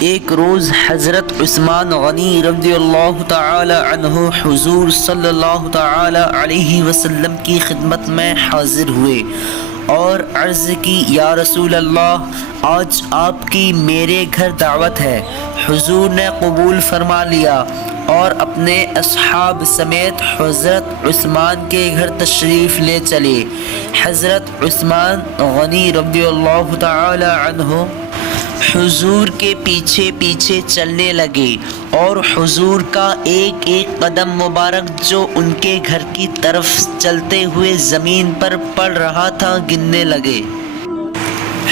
ایک روز حضرت عثمان غنی رضی اللہ تعالی عنہ حضور صلی اللہ تعالی علیہ وسلم کی خدمت میں حاضر ہوئے اور عرض کی، یا رسول اللہ، آج آپ کی میرے گھر دعوت ہے۔ حضور نے قبول فرما لیا اور اپنے اصحاب سمیت حضرت عثمان کے گھر تشریف لے چلے۔ حضرت عثمان غنی رضی اللہ تعالی عنہ حضور کے پیچھے پیچھے چلنے لگے اور حضور کا ایک ایک قدم مبارک جو ان کے گھر کی طرف چلتے ہوئے زمین پر پڑ رہا تھا گننے لگے۔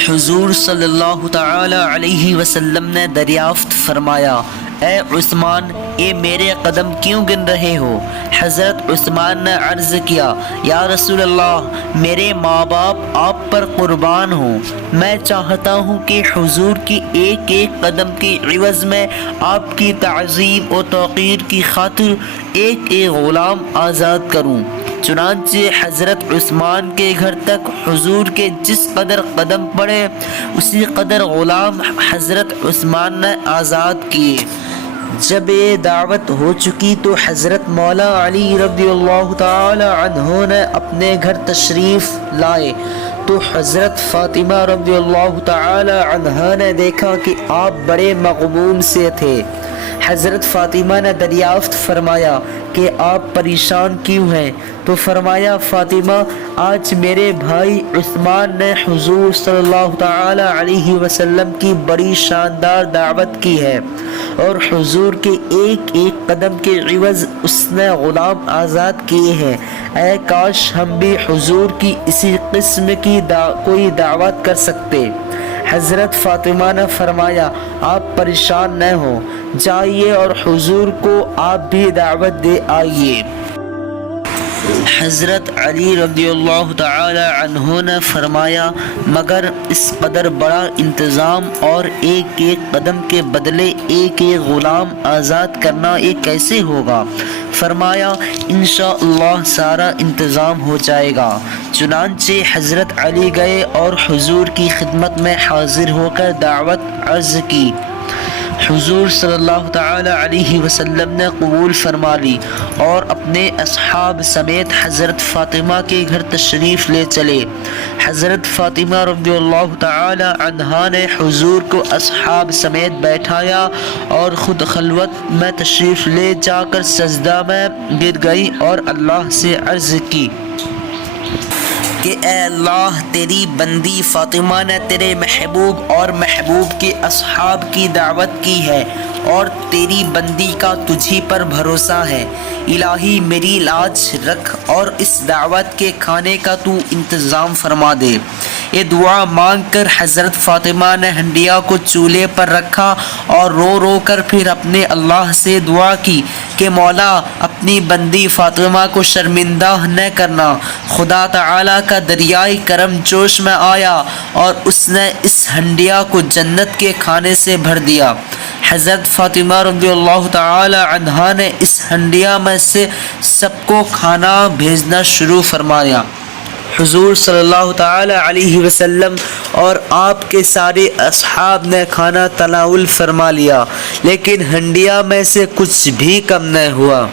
حضور صلی اللہ تعالی علیہ وسلم نے دریافت فرمایا، اے عثمان، یہ میرے قدم کیوں گن رہے ہو؟ حضرت عثمان نے عرض کیا، یا رسول اللہ، میرے ماں باپ آپ پر قربان ہوں، میں چاہتا ہوں کہ حضور کی ایک ایک قدم کے عوض میں آپ کی تعظیم و توقیر کی خاطر ایک ایک غلام آزاد کروں۔ چنانچہ حضرت عثمان کے گھر تک حضور کے جس قدر قدم پڑے اسی قدر غلام حضرت عثمان نے آزاد کیے۔ جب یہ دعوت ہو چکی تو حضرت مولا علی رضی اللہ تعالی عنہ نے اپنے گھر تشریف لائے تو حضرت فاطمہ رضی اللہ تعالی عنہا نے دیکھا کہ آپ بڑے مغموم سے تھے۔ حضرت فاطمہ نے دریافت فرمایا کہ آپ پریشان کیوں ہیں؟ تو فرمایا، فاطمہ، آج میرے بھائی عثمان نے حضور صلی اللہ تعالی علیہ وسلم کی بڑی شاندار دعوت کی ہے اور حضور کے ایک ایک قدم کے عوض اس نے غلام آزاد کیے ہیں۔ اے کاش ہم بھی حضور کی اسی قسم کی کوئی دعوت کر سکتے۔ حضرت فاطمہ نے فرمایا، آپ پریشان نہ ہوں، جائیے اور حضور کو آپ بھی دعوت دے آئیے۔ حضرت علی رضی اللہ تعالی عنہ نے فرمایا، مگر اس قدر بڑا انتظام اور ایک ایک قدم کے بدلے ایک ایک غلام آزاد کرنا یہ کیسے ہوگا؟ فرمایا، انشاءاللہ سارا انتظام ہو جائے گا۔ چنانچہ حضرت علی گئے اور حضور کی خدمت میں حاضر ہو کر دعوت عرض کی۔ حضور صلی اللہ تعالی علیہ وسلم نے قبول فرما لی اور اپنے اصحاب سمیت حضرت فاطمہ کے گھر تشریف لے چلے۔ حضرت فاطمہ رضی اللہ تعالی عنہا نے حضور کو اصحاب سمیت بیٹھایا اور خود خلوت میں تشریف لے جا کر سجدہ میں گر گئی اور اللہ سے عرض کی کہ اے اللہ، تیری بندی فاطمہ نے تیرے محبوب اور محبوب کے اصحاب کی دعوت کی ہے اور تیری بندی کا تجھی پر بھروسہ ہے۔ الہی میری لاج رکھ اور اس دعوت کے کھانے کا تو انتظام فرما دے۔ یہ دعا مانگ کر حضرت فاطمہ نے ہنڈیا کو چولہے پر رکھا اور رو رو کر پھر اپنے اللہ سے دعا کی کہ مولا، اپنی بندی فاطمہ کو شرمندہ نہ کرنا۔ خدا تعالیٰ کا دریائے کرم جوش میں آیا اور اس نے اس ہنڈیا کو جنت کے کھانے سے بھر دیا۔ حضرت فاطمہ رضی اللہ تعالی عنہا نے اس ہنڈیا میں سے سب کو کھانا بھیجنا شروع فرمایا۔ حضور صلی اللہ تعالی علیہ وسلم اور آپ کے سارے اصحاب نے کھانا تناول فرما لیا، لیکن ہنڈیا میں سے کچھ بھی کم نہ ہوا۔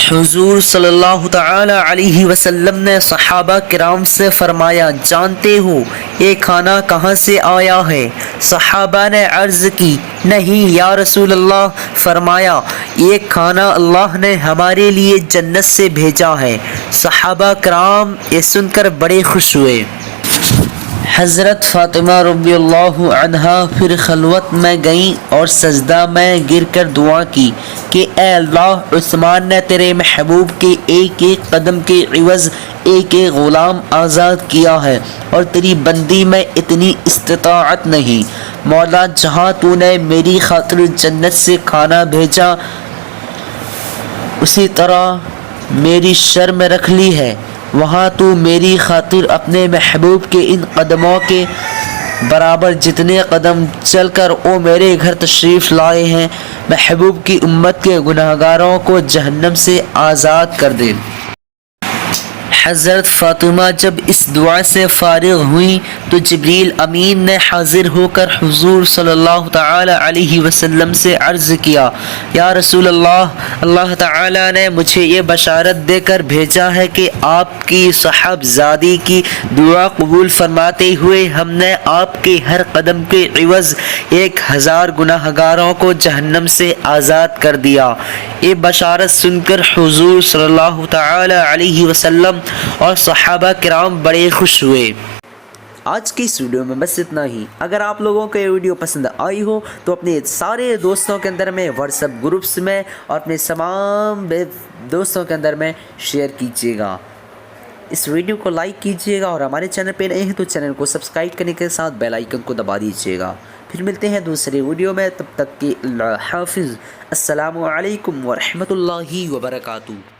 حضور صلی اللہ تعالی علیہ وسلم نے صحابہ کرام سے فرمایا، جانتے ہو یہ کھانا کہاں سے آیا ہے؟ صحابہ نے عرض کی، نہیں یا رسول اللہ۔ فرمایا، یہ کھانا اللہ نے ہمارے لیے جنت سے بھیجا ہے۔ صحابہ کرام یہ سن کر بڑے خوش ہوئے۔ حضرت فاطمہ رضی اللہ عنہا پھر خلوت میں گئیں اور سجدہ میں گر کر دعا کی کہ اے اللہ، عثمان نے تیرے محبوب کے ایک ایک قدم کے عوض ایک ایک غلام آزاد کیا ہے اور تیری بندی میں اتنی استطاعت نہیں۔ مولا، جہاں تو نے میری خاطر جنت سے کھانا بھیجا اسی طرح میری شرم رکھ لی ہے، وہاں تو میری خاطر اپنے محبوب کے ان قدموں کے برابر جتنے قدم چل کر وہ میرے گھر تشریف لائے ہیں، محبوب کی امت کے گناہگاروں کو جہنم سے آزاد کر دے۔ حضرت فاطمہ جب اس دعا سے فارغ ہوئیں تو جبریل امین نے حاضر ہو کر حضور صلی اللہ تعالی علیہ وسلم سے عرض کیا، یا رسول اللہ تعالی نے مجھے یہ بشارت دے کر بھیجا ہے کہ آپ کی صاحبزادی کی دعا قبول فرماتے ہوئے ہم نے آپ کے ہر قدم کے عوض 1000 گناہ گاروں کو جہنم سے آزاد کر دیا۔ یہ بشارت سن کر حضور صلی اللہ تعالی علیہ وسلم اور صحابہ کرام بڑے خوش ہوئے۔ آج کی اس ویڈیو میں بس اتنا ہی۔ اگر آپ لوگوں کو یہ ویڈیو پسند آئی ہو تو اپنے سارے دوستوں کے اندر میں، واٹس ایپ گروپس میں اور اپنے تمام دوستوں کے اندر میں شیئر کیجیے گا۔ اس ویڈیو کو لائک کیجیے گا اور ہمارے چینل پہ نئے ہیں تو چینل کو سبسکرائب کرنے کے ساتھ بیل آئیکن کو دبا دیجیے گا۔ پھر ملتے ہیں دوسری ویڈیو میں، تب تک کہ اللہ حافظ۔ السلام علیکم ورحمۃ اللہ وبرکاتہ۔